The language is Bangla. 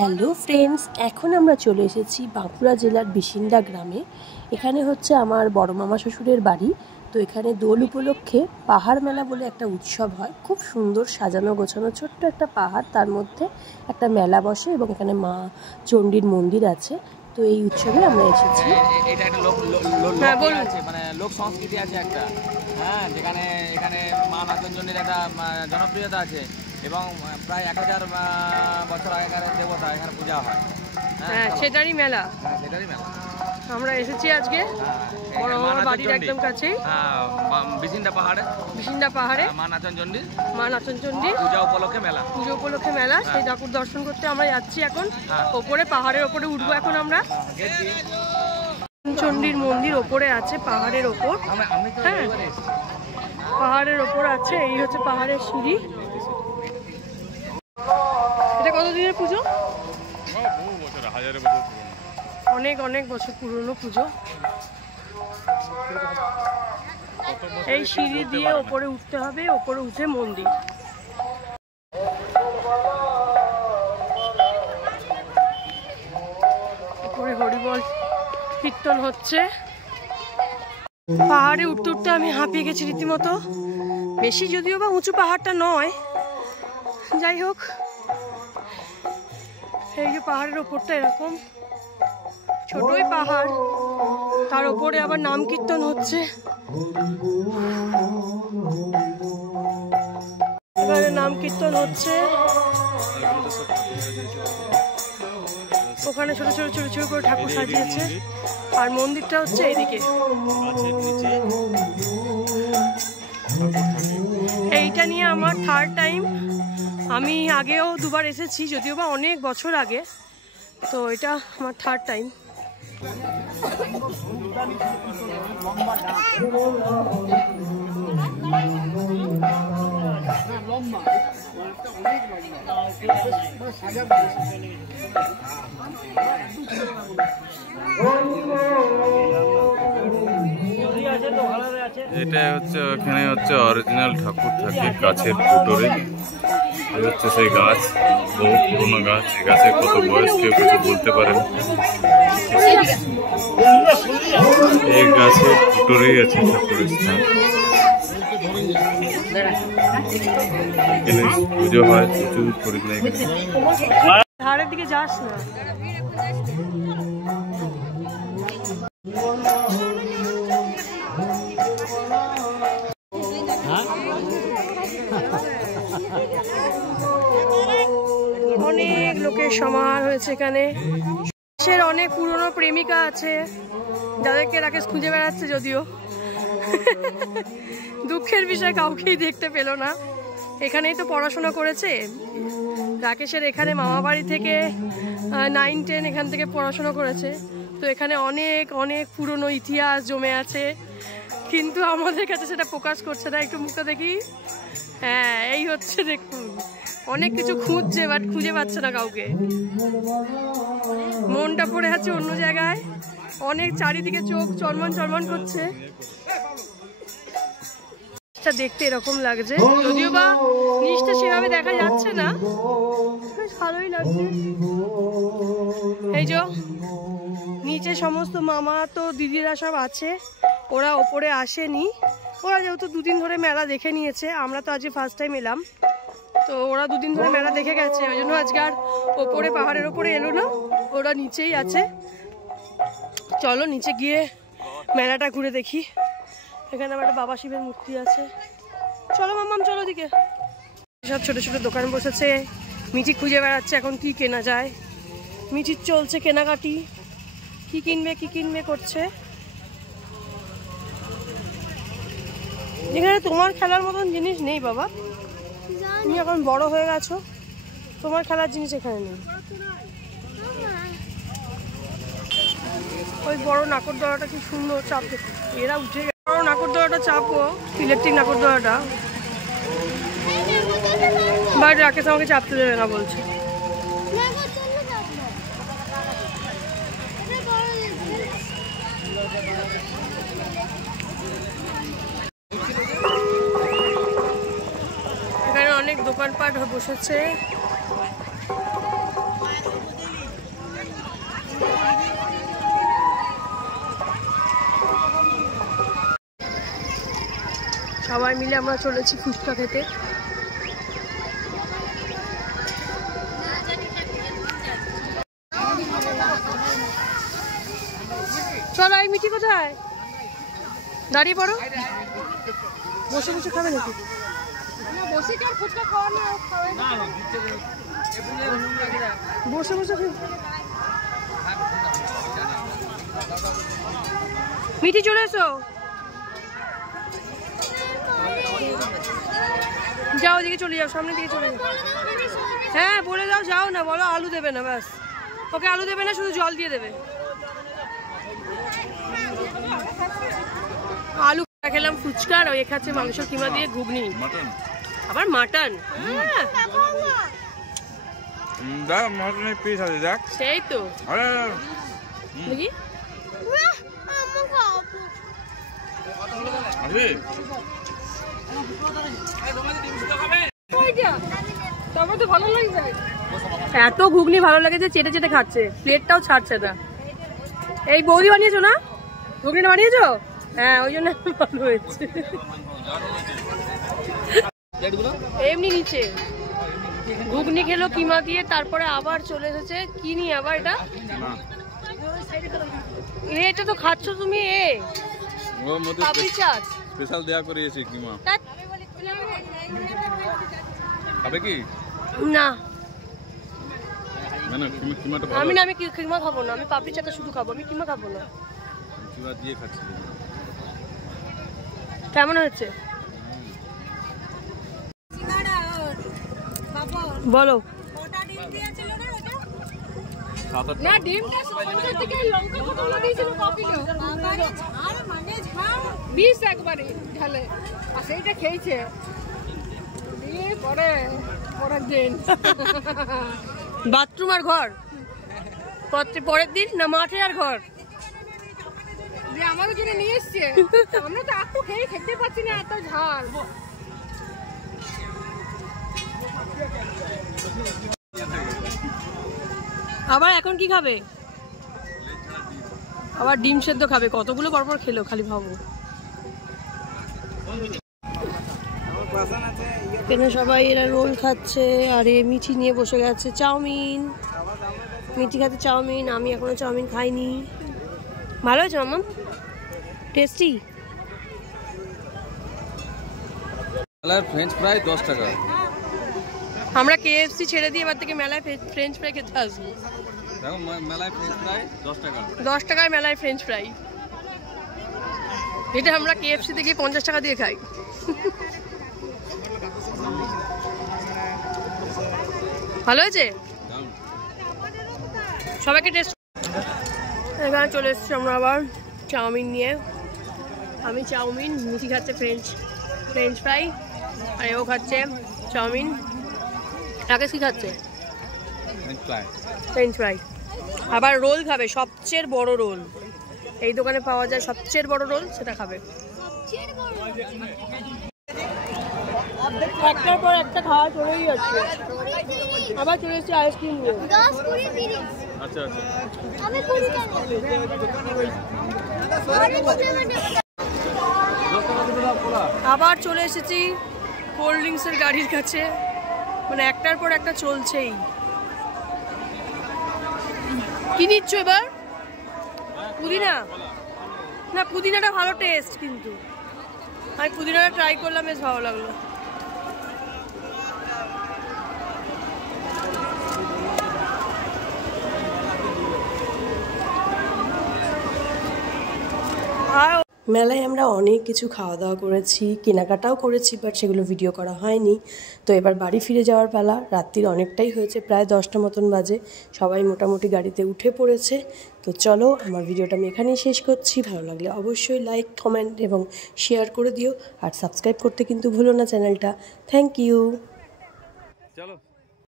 হ্যালো ফ্রেন্ডস, এখন আমরা চলে এসেছি বাঁকুড়া জেলার বিসিন্দা গ্রামে। এখানে হচ্ছে আমার বড় মামা শ্বশুরের বাড়ি। তো এখানে দোল উপলক্ষে পাহাড় মেলা বলে একটা উৎসব হয়। খুব সুন্দর সাজানো গোছানো ছোট্ট একটা পাহাড়, তার মধ্যে একটা মেলা বসে এবং এখানে মা চণ্ডীর মন্দির আছে। তো এই উৎসবে আমরা এসেছি। এটা একটা লোক সংস্কৃতি আছে একটা, যেখানে এখানে মা নাচনচণ্ডীর একটা জনপ্রিয়তা আছে এবং প্রায় 1000 বছর আগেকার দেবতা এখানে পূজা হয়। সেটারই মেলা। সেটারই মেলা আমরা এসেছি আজকে বড় মামার বাড়ির একদম কাছেই, বিসিন্দা পাহাড়ে মা নাচনচণ্ডী পুজো উপলক্ষে মেলা। সেই ঠাকুর দর্শন করতে আমরা যাচ্ছি এখন। ওপরে পাহাড়ের ওপরে উঠবো এখন আমরা। চণ্ডীর মন্দির ওপরে আছে পাহাড়ের ওপর। হ্যাঁ, পাহাড়ের ওপর আছে। এই হচ্ছে পাহাড়ের সিঁড়ি। এটা কতদিনের পুজো? অনেক অনেক বছর পুরনো পুজো। এই সিঁড়ি দিয়ে ওপরে উঠতে হবে, ওপরে উঠে মন্দির। ওপরে হরিবল কীর্তন হচ্ছে। পাহাড়ে উঠতে উঠতে আমি হাঁপিয়ে গেছি রীতিমতো। বেশি যদিও বা উঁচু পাহাড়টা নয়, যাই হোক। এই যে পাহাড়ের ওপরটা এরকম ছোটই পাহাড়, তার উপরে আবার নাম কীর্তন হচ্ছে। এখানে নাম কীর্তন হচ্ছে, ওখানে ছোট ছোট ছোট ছোট করে ঠাকুর সাজিয়েছে। আর মন্দিরটা হচ্ছে এদিকে। এইটা নিয়ে আমার থার্ড টাইম। আমি আগেও দুবার এসেছি, যদিও বা অনেক বছর আগে। তো এটা আমার থার্ড টাইম। এটা হচ্ছে ওখানে হচ্ছে অরিজিনাল ঠাকুর থাকে গাছের কুটোরে। এটা হচ্ছে সেই গাছ, বহু পুরোনো গাছ। এই গাছের কত বয়স কেউ কিছু বলতে পারেন। এই গাছের কুটোরেই আছে ঠাকুরের স্থান। এখানে পুজো হয় প্রচুর পরিমাণে। ধারের দিকে যাস না। অনেক লোকের সমাহার হয়েছে এখানে। অনেক পুরনো প্রেমিকা আছে যাদেরকে রাকেশ খুঁজে বেড়াচ্ছে, যদিও দুঃখের বিষয় কাউকেই দেখতে পেল না। এখানেই তো পড়াশোনা করেছে রাকেশের। এখানে মামা বাড়ি থেকে 9-10 এখান থেকে পড়াশোনা করেছে। তো এখানে অনেক অনেক পুরনো ইতিহাস জমে আছে, কিন্তু আমাদের কাছে সেটা প্রকাশ করছে না। একটু মুখটা দেখি। হ্যাঁ, এই হচ্ছে, দেখুন অনেক কিছু খুঁজছে, বাট খুঁজে পাচ্ছে না কাউকে। মনটা পড়ে আছে অন্য জায়গায়। অনেক চারিদিকে চোখ চলমন চলমন করছে। দেখতে এরকম লাগছে, যদিও বা নিচটা সেভাবে দেখা যাচ্ছে না। বেশ ভালোই লাগছে। এই যে নিচে সমস্ত মামা তো দিদিরা সব আছে, ওরা ওপরে আসেনি। ওরা যেহেতু দুদিন ধরে মেলা দেখে নিয়েছে, আমরা তো আজকে ফার্স্ট টাইম এলাম। তো ওরা দুদিন ধরে মেলা দেখে গেছে, ওই জন্য আজকে আর ওপরে পাহাড়ের ওপরে এলো না, ওরা নিচেই আছে। চলো নিচে গিয়ে মেলাটা ঘুরে দেখি। এখানে আবার একটা বাবা শিবের মূর্তি আছে। চলো মাম্মাম, চলো দিকে। সব ছোট ছোট দোকান বসেছে। মিঠি খুঁজে বেড়াচ্ছে এখন কি কেনা যায়। মিঠির চলছে কেনাকাটি, কি কিনবে করছে। এখানে তোমার খেলার মতন জিনিস নেই বাবা, তুমি এখন বড় হয়ে গেছো, তোমার খেলার জিনিস এখানে নেই। ওই বড় নাকরদোলাটা কি সুন্দর, চাপতে এরা উঠে গেছে। বড় নাকরদোলাটা চাপো, ইলেকট্রিক নাকরদোলাটা, বাট রাকেশ আমাকে চাপতে দেবে না বলছে। এখানে অনেক দোকানপাট বসেছে। সবাই মিলে আমরা চলেছি ফুচকা খেতে। চলো, এই মিঠি কোথায়? দাঁড়িয়ে পড়ো। বসে বসে খাবে নাকি? বসে বসে মিঠি চলে এসো, যাও ওদিকে চলে যাও, সামনে দিকে চলে যাও। হ্যাঁ বলে যাও, যাও না, বলো আলু দেবে না, ব্যাস। ওকে আলু দেবে না, শুধু জল দিয়ে দেবে। আলু খেলাম ফুচকা, আর ওই খাচ্ছে মাংস কিমা দিয়ে ঘুগনি, আবার মাটন। সেই তো দেখি এত ঘুগনি ভালো লাগে যে চেটে চেটে খাচ্ছে, প্লেটটাও ছাড়ছে না। এই বৌদি বানিয়েছো না? ঘুগনিটা বানিয়েছো? হ্যাঁ, ওই জন্য ভালো হয়েছে। এমনি নিচে ঘুগনি খেলো কিমা দিয়ে, তারপরে আবার চলে এসেছে কি নিয়ে আবার এটা। এটা তো খাচ্ছ তুমি, পাপড়ি চাট স্পেশাল দেয়া করিয়েছি কিমা। খাবে কি? না না কিমাটা ভালো। আমি কিমা খাবো না, আমি পাপড়ি চাটটা শুধু খাবো, আমি কিমা খাবো না। কিমা দিয়ে খাচ্ছি। কেমন হচ্ছে বলো? না ডিমটা সরষের থেকে লঙ্কা কতগুলো দিয়েছিল, কপিলো আর মানে ঝাল 20 একবারে ঢালে, আর সেইটা খেয়েছে দিয়ে পরের দিন বাথরুম আর ঘর পরের দিন না মাঠে আর ঘর। দিয়ে আমারও জন্য নিয়ে এসছে, আমরা তো একটু খেতে পাচ্ছি না, এত ঝাল। আবার এখন কি খাবে? আবার ডিম সেদ্ধ খাবে। কতগুলো পরপর খেলো, খালি ভাবো। এখানে সবাই এরা রোল খাচ্ছে, আর এ মিঠি নিয়ে বসে গেছে চাউমিন। মিঠি খাচ্ছে চাউমিন, আমি এখনো চাউমিন খাইনি। ভালো হয়েছে মাম্মা? টেস্টি। ফ্রেঞ্চ ফ্রাই 10 টাকা। আমরা KFC ছেড়ে দিয়ে এবার থেকে মেলায় ফ্রেঞ্চ ফ্রাই খেতে আসবো। দেখো মেলায় ফ্রেঞ্চ ফ্রাই 10 টাকা। 10 টাকায় মেলায় ফ্রেঞ্চ ফ্রাই। এটা আমরা KFC থেকে 50 টাকা দিয়ে খাই। ভালো হয়েছে? সবাইকে টেস্ট। এখানে চলে এসেছি আমরা আবার চাউমিন নিয়ে। আমি চাউমিন, মিঠি খাচ্ছে ফ্রেঞ্চ ফ্রাই, আর ও খাচ্ছে চাউমিন। রাকেশ কি খাচ্ছে? French fry. আবার রোল খাবে, সবচেয়ে বড় রোল এই দোকানে পাওয়া যায়, সবচেয়ে বড় রোল, সেটা খাবে। একটার পর একটা খাওয়া চলেই যাচ্ছে। আবার চলে এসেছি আইসক্রিম নিয়ে। আচ্ছা আচ্ছা, আবার চলে এসেছি কোল্ড ড্রিঙ্কসের গাড়ির কাছে। মানে একটার পর একটা চলছেই। কি নিচ্ছ এবার? পুদিনা? না, পুদিনাটা ভালো টেস্ট, কিন্তু আমি পুদিনাটা ট্রাই করলাম, বেশ ভালো লাগলো। মেলায় আমরা অনেক কিছু খাওয়া দাওয়া করেছি, কেনাকাটাও করেছি, বাট সেগুলো ভিডিও করা হয়নি। তো এবার বাড়ি ফিরে যাওয়ার পালা। রাত্রির অনেকটাই হয়েছে, প্রায় 10টা মতন বাজে। সবাই মোটামুটি গাড়িতে উঠে পড়েছে। তো চলো, আমার ভিডিওটা আমি এখানেই শেষ করছি। ভালো লাগলে অবশ্যই লাইক, কমেন্ট এবং শেয়ার করে দিও, আর সাবস্ক্রাইব করতে কিন্তু ভুলো না চ্যানেলটা। Thank you. চলো।